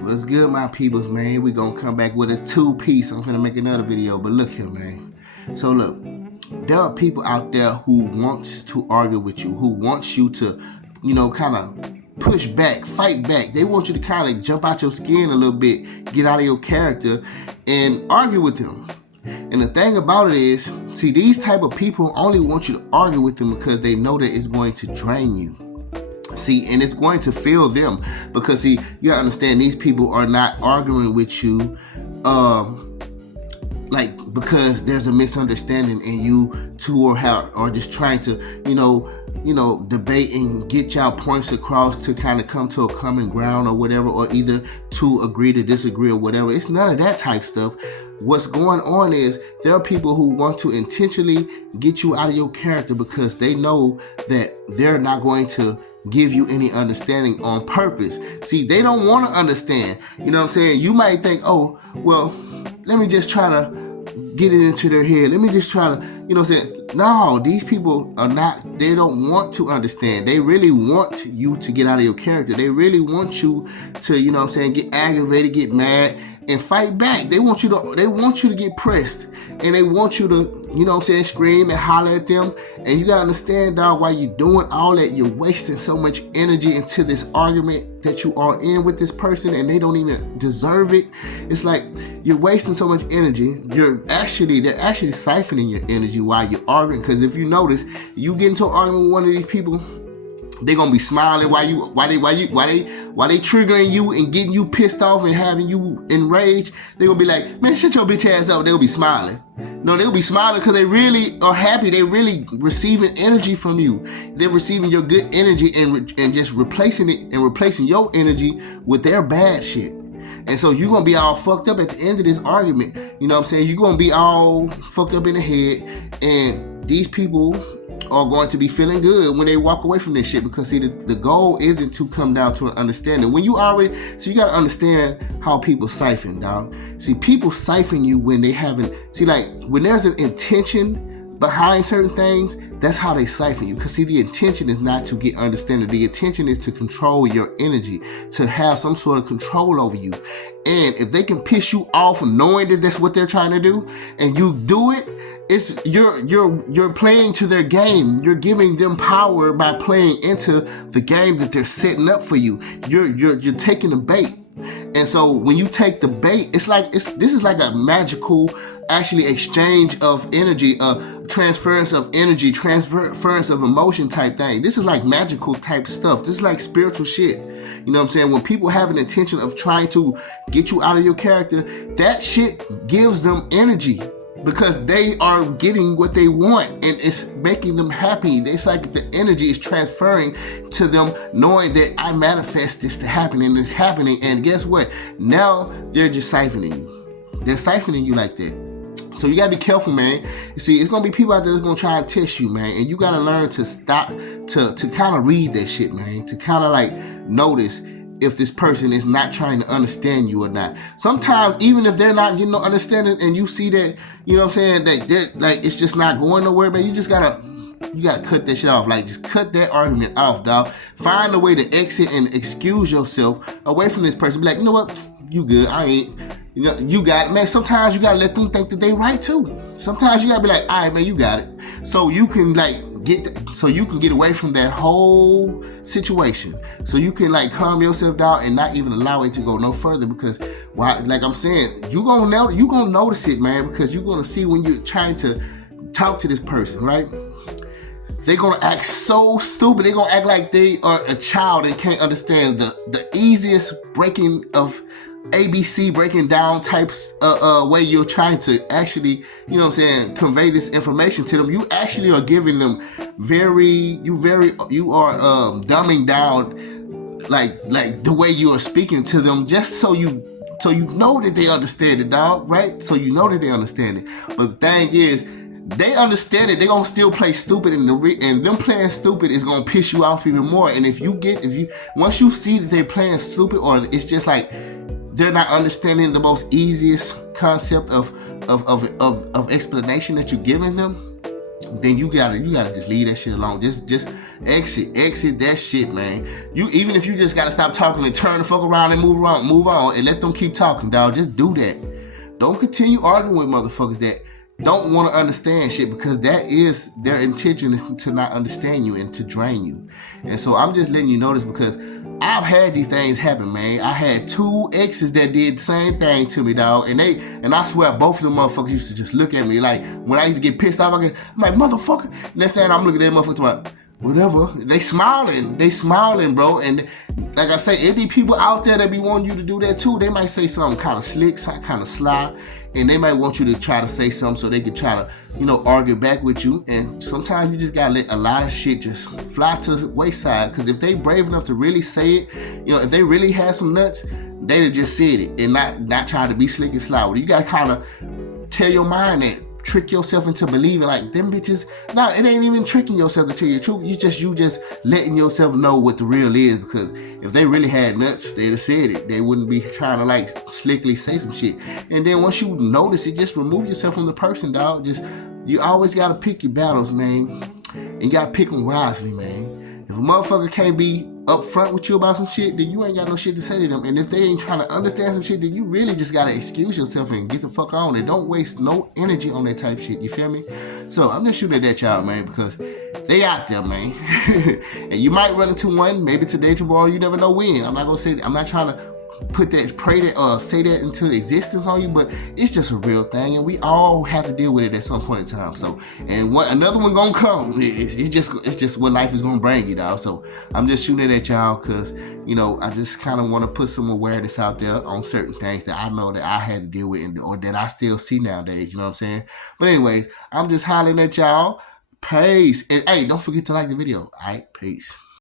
What's good, my peoples, man? We gonna come back with a 2-piece. I'm gonna make another video, but look here, man. So look, there are people out there who wants to argue with you, who wants you to, kind of push back, fight back. They want you to kind of jump out your skin a little bit, get out of your character, and argue with them. And the thing about it is, see, these type of people only want you to argue with them because they know that it's going to drain you. See, and it's going to fail them because, see, you gotta understand, these people are not arguing with you because there's a misunderstanding and you two are just trying to, debate and get y'all points across to kind of come to a common ground or whatever, or either to agree to disagree or whatever. It's none of that type stuff. What's going on is there are people who want to intentionally get you out of your character because they know that they're not going to give you any understanding on purpose. See, they don't want to understand. You know what I'm saying? You might think, oh, well, let me just try to get it into their head. Let me just try to, no, these people are not, they don't want to understand. They really want you to get out of your character. They really want you to, get aggravated, get mad, and fight back. They want you to get pressed, and they want you to, scream and holler at them. And you gotta understand, dog, while you're doing all that, you're wasting so much energy into this argument that you are in with this person, and they don't even deserve it. It's like you're wasting so much energy. They're actually siphoning your energy while you're arguing. Because if you notice, you get into an argument with one of these people, they're gonna be smiling while they triggering you and getting you pissed off and having you enraged. They're gonna be like, man, shut your bitch ass up. They'll be smiling. No, they'll be smiling because they really are happy. They really receiving energy from you. They're receiving your good energy and just replacing it and replacing your energy with their bad shit. And so you're gonna be all fucked up at the end of this argument. You know what I'm saying? You're gonna be all fucked up in the head, and these people are going to be feeling good when they walk away from this shit, because see, the goal isn't to come down to an understanding. When you so you got to understand how people siphon, dog. See, people siphon you when they haven't, when there's an intention behind certain things, that's how they siphon you. Because see, the intention is not to get understanding. The intention is to control your energy, to have some sort of control over you. And if they can piss you off knowing that that's what they're trying to do, and you do it, it's you're playing to their game. You're giving them power by playing into the game that they're setting up for you. You're taking the bait. And so when you take the bait, this is like a magical actually exchange of energy, transference of energy, transference of emotion type thing. This is like magical type stuff. This is like spiritual shit. You know what I'm saying? When people have an intention of trying to get you out of your character, that shit gives them energy, because they are getting what they want and it's making them happy. It's like the energy is transferring to them, knowing that I manifest this to happen and it's happening. And guess what? Now they're just siphoning you. They're siphoning you like that. So you gotta be careful, man. You see, it's gonna be people out there that's gonna try and test you, man. And you gotta learn to stop, to kind of read that shit, man. To kind of notice if this person is not trying to understand you or not. Sometimes, even if they're not getting no understanding and you see that, you know what I'm saying, that it's just not going nowhere, man, you gotta cut that shit off. Just cut that argument off, dog. Find a way to exit and excuse yourself away from this person. Be like, you know what, you good, I ain't, you got it, man. Sometimes you gotta let them think that they right too. Sometimes you gotta be like, all right, man, you got it. So you can get away from that whole situation. So you can calm yourself down and not even allow it to go no further. Because like I'm saying, you gonna notice it, man, because you're gonna see when you're trying to talk to this person, right? They're gonna act so stupid. They're gonna act like they are a child and can't understand the easiest breaking of ABC breaking down types way you're trying to actually, convey this information to them. You actually are giving them you are dumbing down like the way you are speaking to them, just so you know that they understand it, dog, right? So you know that they understand it. But the thing is, they understand it. They're gonna still play stupid, and them playing stupid is gonna piss you off even more. And if once you see that they're playing stupid, or it's just like they're not understanding the most easiest concept of explanation that you're giving them, then you gotta just leave that shit alone. Just exit that shit, man. You even if you just gotta stop talking and turn the fuck around and move on, and let them keep talking, dog. Just do that. Don't continue arguing with motherfuckers that don't want to understand shit, because that is their intention, is to not understand you and to drain you. And so I'm just letting you know this because I've had these things happen, man. I had 2 exes that did the same thing to me, dog. And I swear both of them motherfuckers used to just look at me like, when I used to get pissed off, I'm like, motherfucker. Next thing I'm looking at that motherfucker like, whatever. They smiling, bro. And like I say, it be people out there that be wanting you to do that too. They might say something kind of slick, kind of sly, and they might want you to try to say something so they can try to, argue back with you. And sometimes you just gotta let a lot of shit just fly to the wayside. Because if they brave enough to really say it, if they really had some nuts, they'd have just said it and not try to be slick and sly. You gotta kind of tell your mind that, trick yourself into believing like them bitches. Nah, it ain't even tricking yourself to tell you the truth. You just letting yourself know what the real is, because if they really had nuts, they'd have said it. They wouldn't be trying to like slickly say some shit. And then once you notice it, just remove yourself from the person, dog. You always gotta pick your battles, man. And you gotta pick them wisely, man. If a motherfucker can't be upfront with you about some shit, then you ain't got no shit to say to them. And if they ain't trying to understand some shit, then you really just gotta excuse yourself and get the fuck on and don't waste no energy on that type shit. You feel me? So I'm just shooting at that y'all, man, because they out there, man. And you might run into one, maybe today, tomorrow, you never know when. I'm not trying to say that into existence on you, but it's just a real thing, and we all have to deal with it at some point in time. So, and another one gonna come. It's just what life is gonna bring you, dog. So I'm just shooting at y'all because I just kind of want to put some awareness out there on certain things that I know that I had to deal with, or that I still see nowadays. You know what I'm saying? But anyways, I'm just hollering at y'all. Peace. And hey, don't forget to like the video. All right, peace.